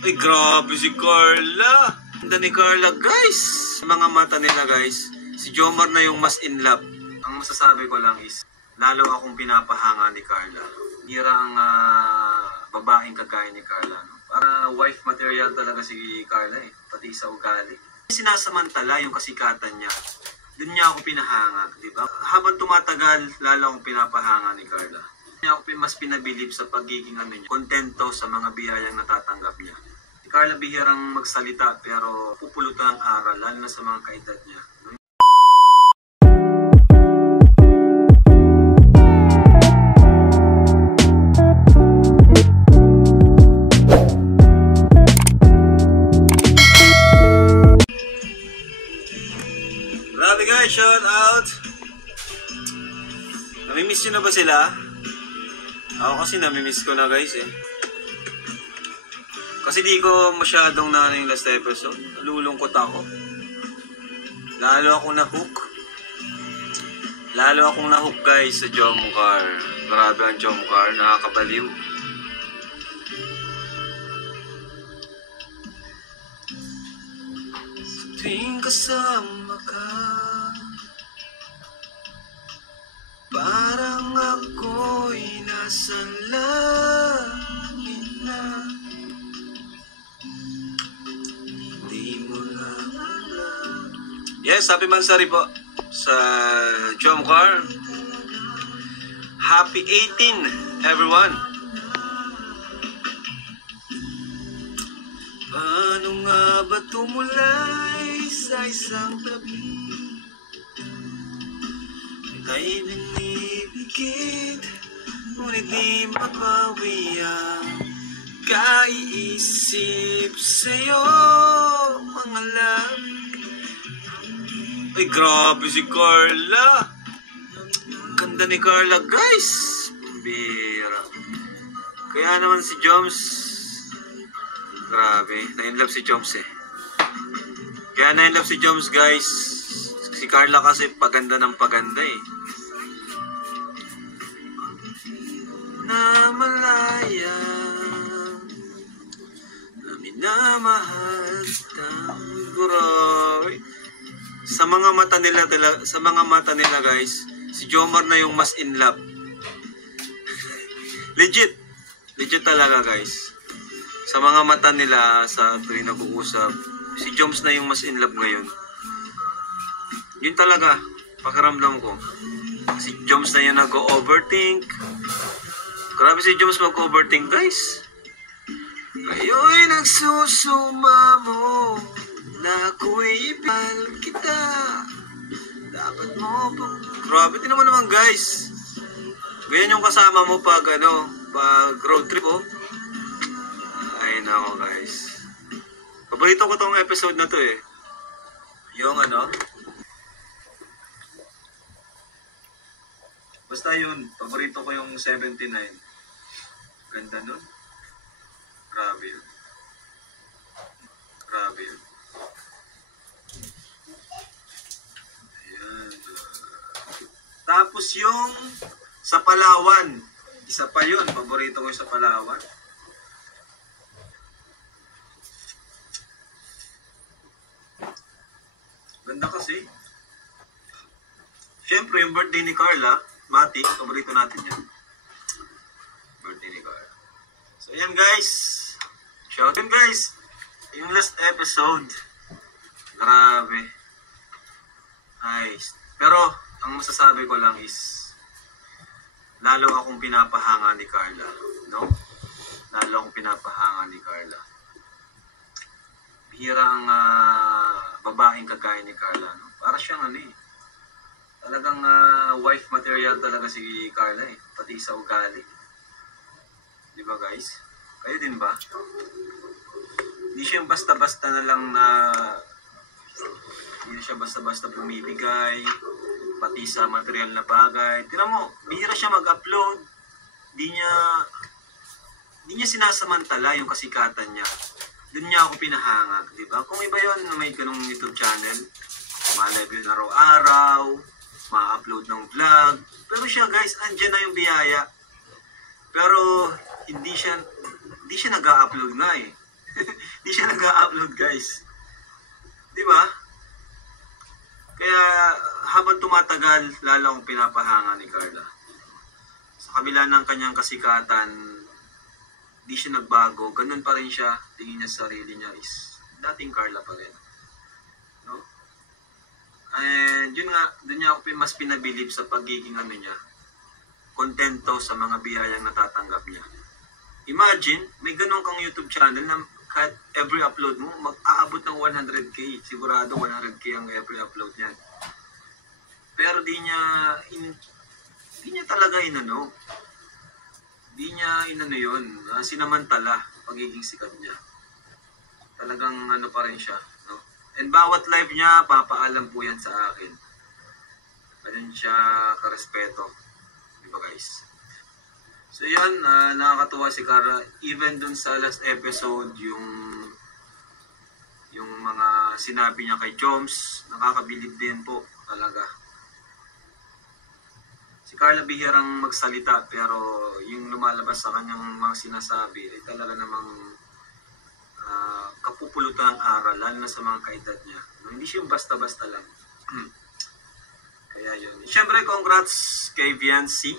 Ay, grabe si Carla. Ganda ni Carla, guys. Mga mata nila, guys. Si Jomar na yung mas in love. Ang masasabi ko lang is, lalo akong pinapahanga ni Carla. Hira ang babaeng kagaya ni Carla. No? Para wife material talaga si Carla eh. Pati sa ugali. Sinasamantala yung kasikatan niya. Doon niya ako pinahanga, di ba? Habang tumatagal, lalo akong pinapahanga ni Carla. Niya ako mas pinabilib sa pagiging niya, kontento sa mga biyayang natatanggap niya. Si Carla bihirang magsalita pero pupulutan ang aral, lalo na sa mga kaedad niya. Grabe guys, shout out! Namimiss nyo na ba sila? Ako kasi namimiss ko na guys eh. Kasi di ko masyadong na yung last episode. Nalulungkot ako. Lalo akong na-hook. Lalo akong na-hook guys sa Jomcar. Grabe ang Jomcar, nakakabaliw. Tuwing kasama ka, parang ako'y nasa langit na. Hindi mo na alam. Yes, happy Mansari po sa Jomcar. Happy 18 everyone. Paano nga ba tumulay sa isang tabi? Ay binibigit, ngunit di mapawi ang kaiisip sa'yo, mga love. Ay, grabe si Carla. Ganda ni Carla, guys. Bira. Kaya naman si Joms, grabe, na-inlove si Joms eh. Kaya na-inlove si Joms, guys. Si Carla kasi paganda ng paganda eh. Na malaya na minamahal grabe. Sa mga mata nila guys, si Jomar na yung mas in love. Legit talaga guys. Sa mga mata nila sa tuwing nag-uusap, si Joms na yung mas in love ngayon. Yun talaga pakiramdam ko. Si Joms na yung nag-overthink. Grabe si Joms mag-overthink guys. Ngayon nagsusuma mo na ako'y ipal kita. Dapat mo pang... Grabe, tinan mo naman guys. Ganyan yung kasama mo pag pag road trip oh. Ay nako guys. Paborito ko tong episode na to eh. Yung basta yun, paborito ko yung 79. Ganda nun. Grabe yun. Grabe yun. Ayan. Tapos yung sa Palawan. Isa pa yun. Paborito ko yung sa Palawan. Ganda kasi. Siyempre, yung birthday ni Carla, Mati, paborito natin yan. Birthday ni Carla. So, yan guys. Shout out guys. Yung last episode. Grabe. Nice. Pero, ang masasabi ko lang is, lalo akong pinapahanga ni Carla. No? Lalo akong pinapahanga ni Carla. Bihira ang babaeng kagaya ni Carla. No? Para siyang talagang wife material talaga si Carla eh. Pati sa ugali. Di ba guys? Kayo din ba? Hindi siya basta-basta na lang hindi siya basta-basta bumibigay. Pati sa material na bagay. Tingnan mo, bihira siya mag-upload. Hindi niya sinasamantala yung kasikatan niya. Doon niya ako pinahanga. Di ba? Kung iba yun na may ganung YouTube channel, ma-live yun araw-araw, ma-upload ng vlog. Pero siya guys, andyan na yung biyaya. Pero hindi siya nag-upload nga eh. Hindi siya nag-upload, guys. Di ba? Kaya habang tumatagal, lalo akong pinapahanga ni Carla. Sa kabila ng kanyang kasikatan, di siya nagbago. Ganun pa rin siya. Tingin niya sa sarili niya is dating Carla pa rin. No? And yun nga, doon niya ako mas pinabilib sa pagiging ano niya, kontento sa mga biyayang natatanggap niya. Imagine, may ganun kang YouTube channel na kahit every upload mo, mag-aabot ng 100k. Sigurado 100k ang every upload niyan. Pero di niya talaga inano. Di niya inano yun. Sinamantala pagiging sikat niya. Talagang ano pa rin siya. No? And bawat live niya, papaalam po yan sa akin. Ganun siya karespeto. Diba guys? So yun, nakakatuwa si Cara. Even dun sa last episode, yung mga sinabi niya kay Joms, nakakabilib din po talaga. Si Carla bihirang magsalita, pero yung lumalabas sa kanyang mga sinasabi ay talaga namang kapupulutan ng aral, lalo na sa mga kaedad niya. Hindi siya basta-basta lang. Kaya yun. Siyempre, congrats kay Viancy.